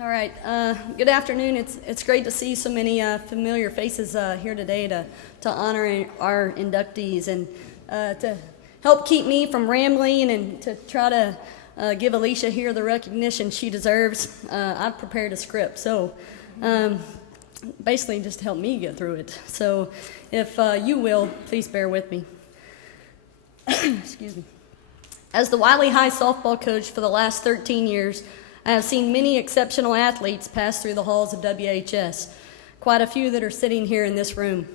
All right. Good afternoon. It's great to see so many familiar faces here today to honor our inductees and to help keep me from rambling and to try to give Alicia here the recognition she deserves. I've prepared a script, so basically just help me get through it. So if you will, please bear with me. Excuse me. As the Wylie High softball coach for the last 13 years, I have seen many exceptional athletes pass through the halls of WHS, quite a few that are sitting here in this room.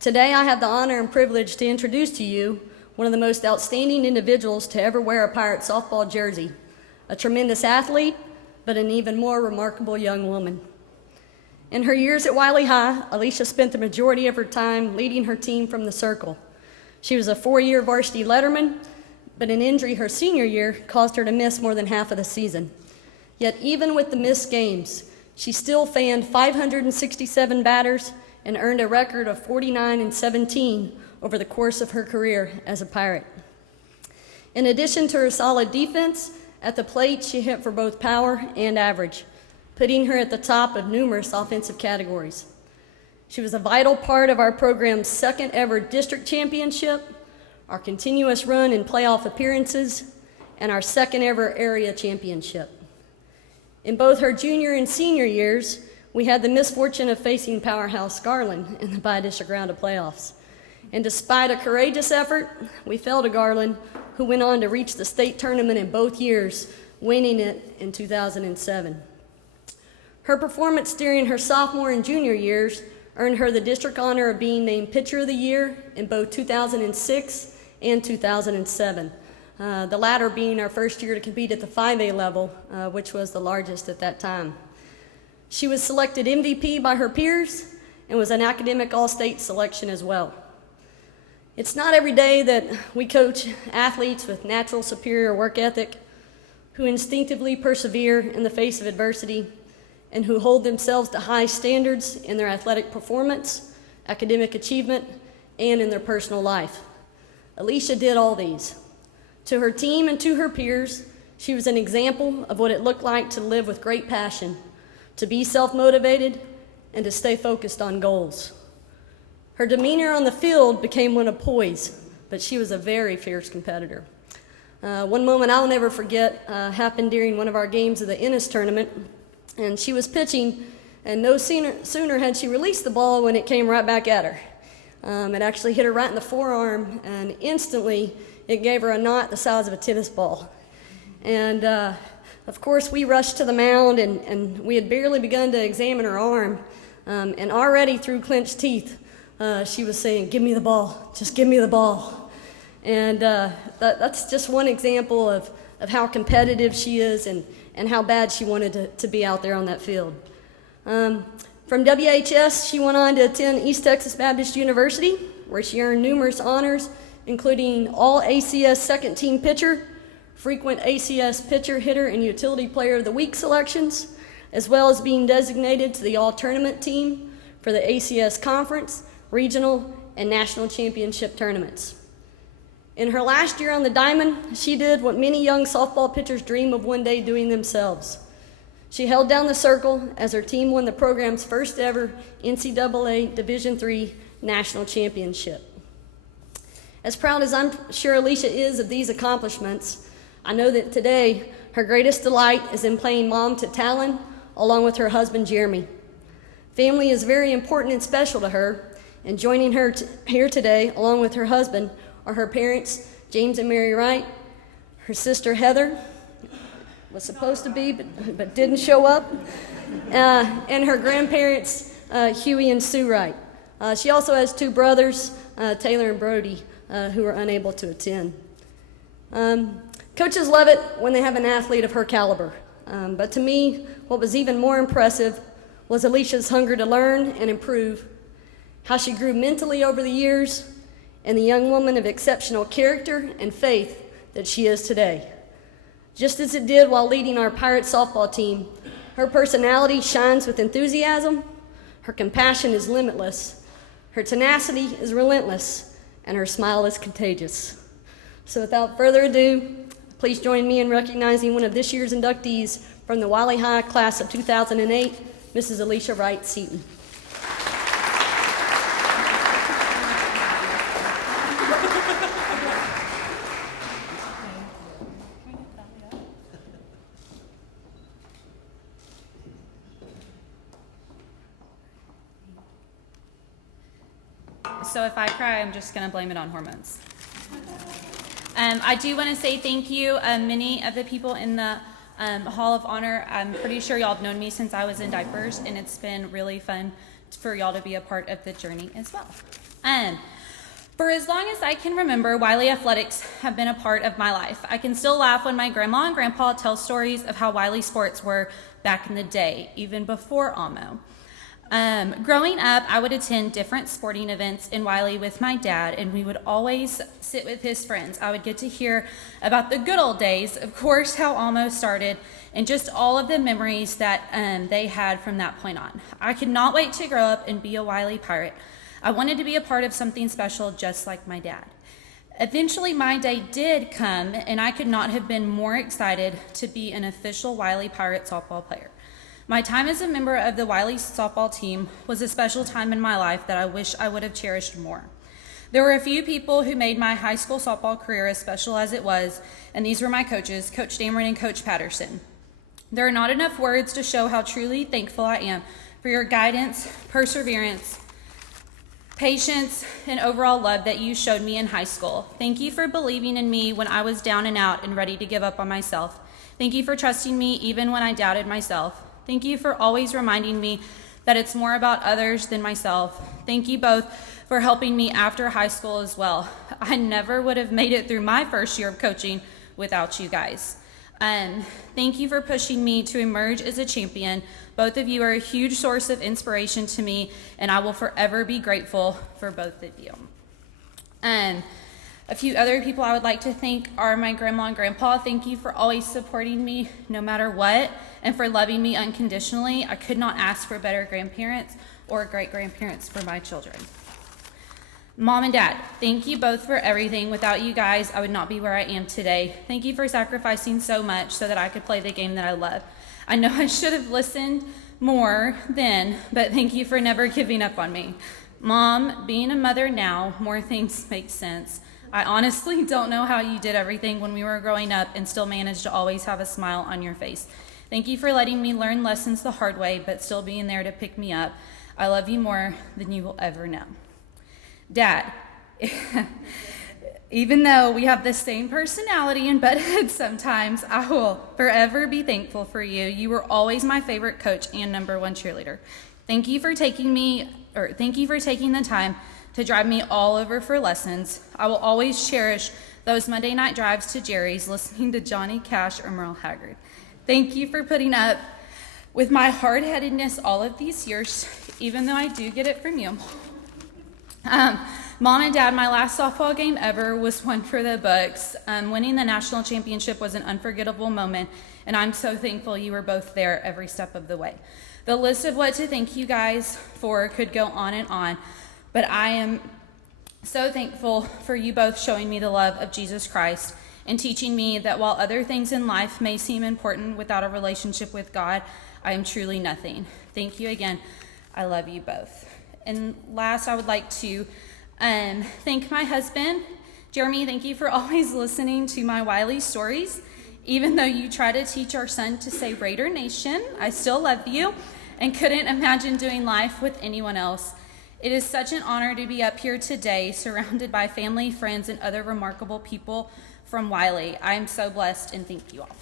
Today, I have the honor and privilege to introduce to you one of the most outstanding individuals to ever wear a Pirate softball jersey, a tremendous athlete, but an even more remarkable young woman. In her years at Wylie High, Alicia spent the majority of her time leading her team from the circle. She was a 4-year varsity letterman, but an injury her senior year caused her to miss more than half of the season. Yet even with the missed games, she still fanned 567 batters and earned a record of 49-17 over the course of her career as a Pirate. In addition to her solid defense, at the plate she hit for both power and average, putting her at the top of numerous offensive categories. She was a vital part of our program's second ever district championship, our continuous run in playoff appearances, and our second ever area championship. In both her junior and senior years, we had the misfortune of facing powerhouse Garland in the bi-district round of playoffs. And despite a courageous effort, we fell to Garland, who went on to reach the state tournament in both years, winning it in 2007. Her performance during her sophomore and junior years earned her the district honor of being named Pitcher of the Year in both 2006 and 2007, the latter being our first year to compete at the 5A level, which was the largest at that time. She was selected MVP by her peers and was an academic all-state selection as well. It's not every day that we coach athletes with natural superior work ethic, who instinctively persevere in the face of adversity, and who hold themselves to high standards in their athletic performance, academic achievement, and in their personal life. Alicia did all these. To her team and to her peers, she was an example of what it looked like to live with great passion, to be self-motivated, and to stay focused on goals. Her demeanor on the field became one of poise, but she was a very fierce competitor. One moment I'll never forget happened during one of our games of the Ennis tournament, and she was pitching, and no sooner had she released the ball when it came right back at her. It actually hit her right in the forearm, and instantly it gave her a knot the size of a tennis ball. And of course, we rushed to the mound, and we had barely begun to examine her arm, and already through clenched teeth, she was saying, "Give me the ball, just give me the ball." And that's just one example of how competitive she is and how bad she wanted to be out there on that field. From WHS, she went on to attend East Texas Baptist University, where she earned numerous honors, including all ACS second team pitcher, frequent ACS pitcher, hitter, and utility player of the week selections, as well as being designated to the all-tournament team for the ACS conference, regional, and national championship tournaments. In her last year on the diamond, she did what many young softball pitchers dream of one day doing themselves. She held down the circle as her team won the program's first ever NCAA Division III national championship. As proud as I'm sure Alicia is of these accomplishments, I know that today her greatest delight is in playing mom to Talon along with her husband Jeremy. Family is very important and special to her, and joining her here today along with her husband are her parents, James and Mary Wright, her sister Heather, was supposed to be but didn't show up, and her grandparents, Huey and Sue Wright. She also has 2 brothers, Taylor and Brody, who are unable to attend. Coaches love it when they have an athlete of her caliber, but to me, what was even more impressive was Alicia's hunger to learn and improve, how she grew mentally over the years, and the young woman of exceptional character and faith that she is today. Just as it did while leading our Pirate softball team, her personality shines with enthusiasm, her compassion is limitless, her tenacity is relentless, and her smile is contagious. So without further ado, please join me in recognizing one of this year's inductees From the Wylie High class of 2008, Mrs. Alicia Wright Seaton. So if I cry, I'm just going to blame it on hormones. I do want to say thank you. Many of the people in the Hall of Honor, I'm pretty sure y'all have known me since I was in diapers, and it's been really fun for y'all to be a part of the journey as well. For as long as I can remember, Wylie athletics have been a part of my life. I can still laugh when my grandma and grandpa tell stories of how Wylie sports were back in the day, even before AMO. Growing up, I would attend different sporting events in Wylie with my dad, and we would always sit with his friends. I would get to hear about the good old days, of course, how AMO started, and just all of the memories that they had from that point on. I could not wait to grow up and be a Wylie Pirate. I wanted to be a part of something special just like my dad. Eventually, my day did come, and I could not have been more excited to be an official Wylie Pirate softball player. My time as a member of the Wylie softball team was a special time in my life that I wish I would have cherished more. There were a few people who made my high school softball career as special as it was, and these were my coaches, Coach Dameron and Coach Patterson. There are not enough words to show how truly thankful I am for your guidance, perseverance, patience, and overall love that you showed me in high school. Thank you for believing in me when I was down and out and ready to give up on myself. Thank you for trusting me even when I doubted myself. Thank you for always reminding me that it's more about others than myself. Thank you both for helping me after high school as well. I never would have made it through my first year of coaching without you guys. Thank you for pushing me to emerge as a champion. Both of you are a huge source of inspiration to me, and I will forever be grateful for both of you. A few other people I would like to thank are my grandma and grandpa. Thank you for always supporting me no matter what, and for loving me unconditionally. I could not ask for better grandparents or great-grandparents for my children. Mom and Dad, thank you both for everything. Without you guys, I would not be where I am today. Thank you for sacrificing so much so that I could play the game that I love. I know I should have listened more then, but thank you for never giving up on me. Mom, being a mother now, more things make sense. I honestly don't know how you did everything when we were growing up and still managed to always have a smile on your face. Thank you for letting me learn lessons the hard way, but still being there to pick me up. I love you more than you will ever know. Dad, even though we have the same personality and butt heads sometimes, I will forever be thankful for you. You were always my favorite coach and number one cheerleader. Thank you for taking the time to drive me all over for lessons. I will always cherish those Monday night drives to Jerry's listening to Johnny Cash or Merle Haggard. Thank you for putting up with my hard-headedness all of these years, even though I do get it from you. Mom and Dad, my last softball game ever was one for the books. Winning the national championship was an unforgettable moment, and I'm so thankful you were both there every step of the way. The list of what to thank you guys for could go on and on, but I am so thankful for you both showing me the love of Jesus Christ and teaching me that while other things in life may seem important without a relationship with God, I am truly nothing. Thank you again. I love you both. And last, I would like to thank my husband. Jeremy, thank you for always listening to my Wylie stories. Even though you try to teach our son to say Raider Nation, I still love you and couldn't imagine doing life with anyone else. It is such an honor to be up here today, surrounded by family, friends, and other remarkable people from Wylie. I am so blessed, and thank you all.